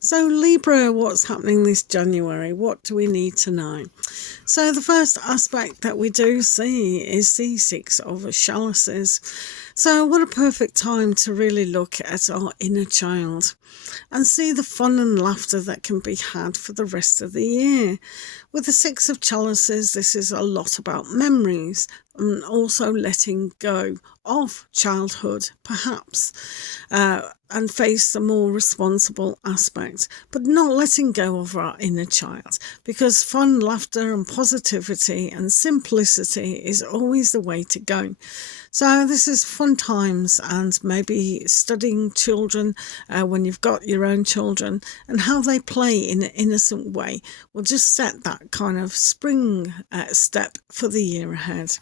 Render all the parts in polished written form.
So Libra, what's happening this January? What do we need to know? So the first aspect that we do see is the Six of Chalices. So what a perfect time to really look at our inner child and see the fun and laughter that can be had for the rest of the year. With the Six of Chalices, this is a lot about memories and also letting go of childhood, perhaps, and face the more responsible aspect, but not letting go of our inner child, because fun, laughter and positivity and simplicity is always the way to go. So this is fun times, and maybe studying children when you've got your own children and how they play in an innocent way will just set that kind of spring step for the year ahead.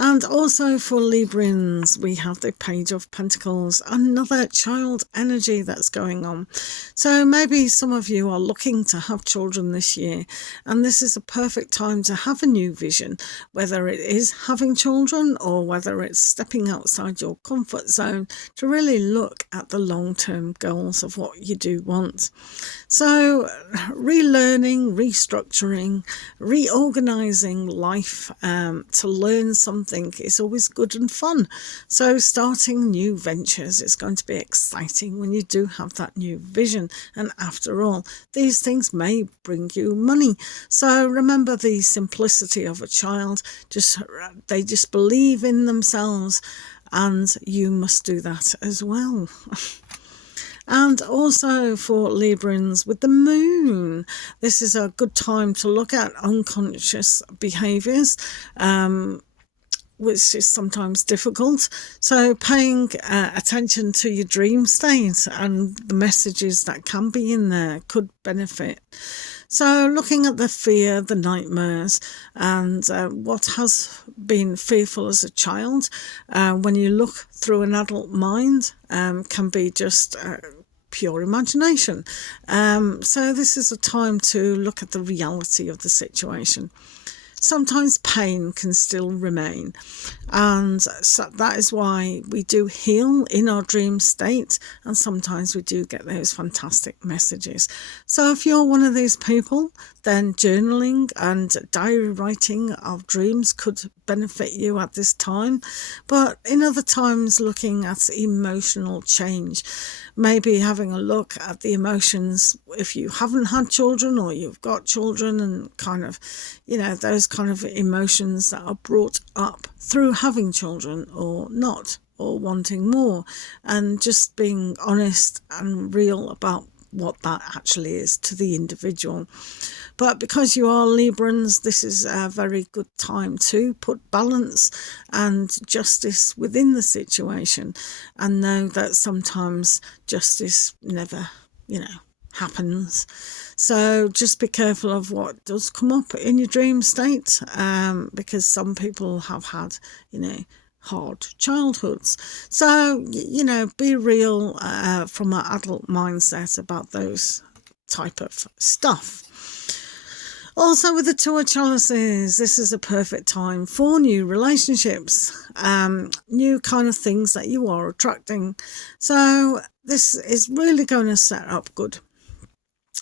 And also for Librans, we have the Page of Pentacles, another child energy that's going on. So maybe some of you are looking to have children this year, and this is a perfect time to have a new vision, whether it is having children or whether it's stepping outside your comfort zone to really look at the long-term goals of what you do want. So relearning, restructuring, reorganizing life to learn something is always good and fun. So starting new ventures is going to be exciting when you do have that new vision. And after all, these things may bring you money. So remember the simplicity of a child. They just believe in themselves, and you must do that as well. And also for Librans with the moon, this is a good time to look at unconscious behaviours, which is sometimes difficult. So paying attention to your dream state and the messages that can be in there could benefit. So looking at the fear, the nightmares, and what has been fearful as a child, when you look through an adult mind, can be just pure imagination. So this is a time to look at the reality of the situation. Sometimes pain can still remain, and so that is why we do heal in our dream state, and sometimes we do get those fantastic messages. So if you're one of these people, then journaling and diary writing of dreams could benefit you at this time. But in other times, looking at emotional change, maybe having a look at the emotions if you haven't had children or you've got children, and kind of, those kind of emotions that are brought up through having children or not, or wanting more, and just being honest and real about what that actually is to the individual. But because you are Librans, this is a very good time to put balance and justice within the situation, and know that sometimes justice never, happens. So just be careful of what does come up in your dream state, because some people have had, hard childhoods. So, be real from an adult mindset about those type of stuff. Also with the Two of Chalices, this is a perfect time for new relationships, new kind of things that you are attracting. So this is really going to set up good.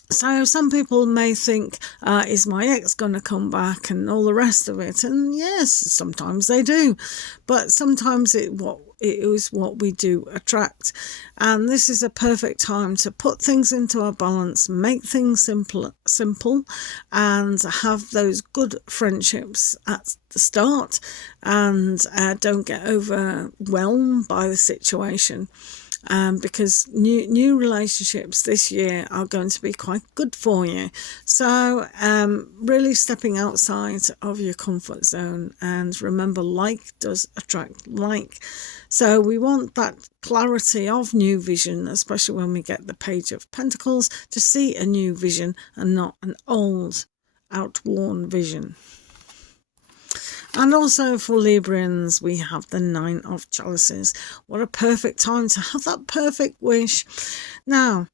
So some people may think, is my ex going to come back and all the rest of it? And yes, sometimes they do. But sometimes it is what we do attract. And this is a perfect time to put things into a balance, make things simple, and have those good friendships at the start, and don't get overwhelmed by the situation. Because new relationships this year are going to be quite good for you. So really stepping outside of your comfort zone, and remember, like does attract like. So we want that clarity of new vision, especially when we get the Page of Pentacles, to see a new vision and not an old, outworn vision. And also for Librans, we have the Nine of Chalices. What a perfect time to have that perfect wish. Now,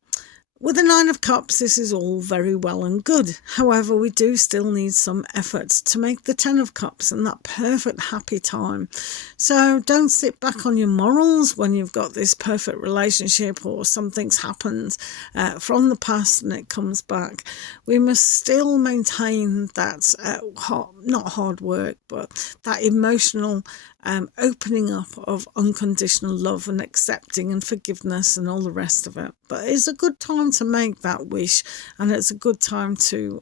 With the Nine of Cups, this is all very well and good. However, we do still need some effort to make the Ten of Cups and that perfect happy time. So don't sit back on your morals when you've got this perfect relationship or something's happened from the past and it comes back. We must still maintain that, not hard work, but that emotional opening up of unconditional love and accepting and forgiveness and all the rest of it. But it's a good time to make that wish, and it's a good time to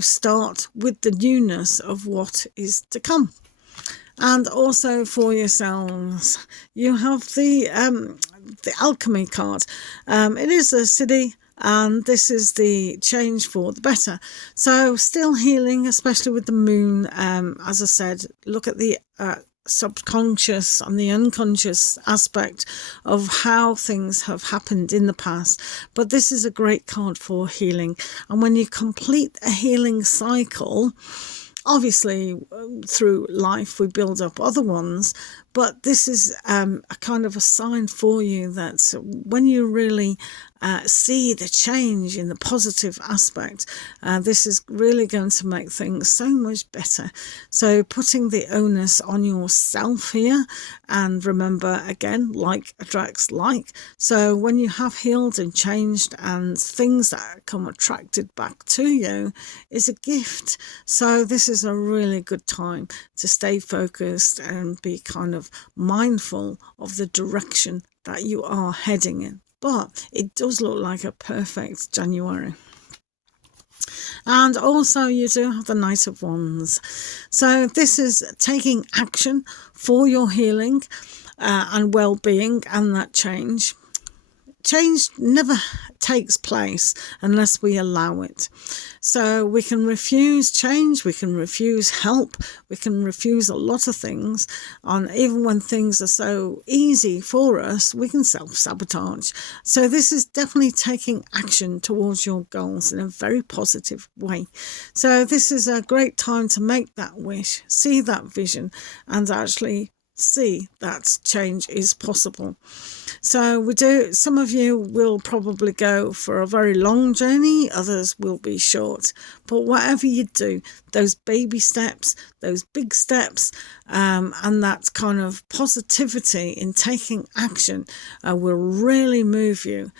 start with the newness of what is to come. And also for yourselves, you have the alchemy card. It is a city, and this is the change for the better. So still healing, especially with the moon. As I said, look at the subconscious and the unconscious aspect of how things have happened in the past. But this is a great card for healing. And when you complete a healing cycle, obviously through life we build up other ones, but this is a kind of a sign for you that when you really see the change in the positive aspect, this is really going to make things so much better. So putting the onus on yourself here, and remember again, like attracts like. So when you have healed and changed, and things that come attracted back to you is a gift. So this is a really good time to stay focused and be kind of mindful of the direction that you are heading in. But it does look like a perfect January. And also you do have the Knight of Wands. So this is taking action for your healing and well-being and that change. Change never takes place unless we allow it. So we can refuse change, we can refuse help, we can refuse a lot of things. And even when things are so easy for us, we can self-sabotage. So this is definitely taking action towards your goals in a very positive way. So this is a great time to make that wish, see that vision, and actually see that change is possible. So some of you will probably go for a very long journey, others will be short, but whatever you do, those baby steps, those big steps, and that kind of positivity in taking action will really move you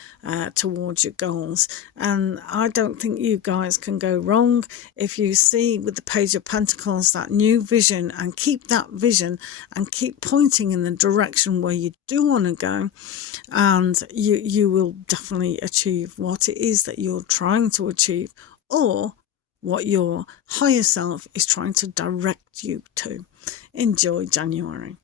towards your goals. And I don't think you guys can go wrong if you see with the Page of Pentacles that new vision, and keep that vision and keep pointing in the direction where you do want to go, and you will definitely achieve what it is that you're trying to achieve, or what your higher self is trying to direct you to. Enjoy January.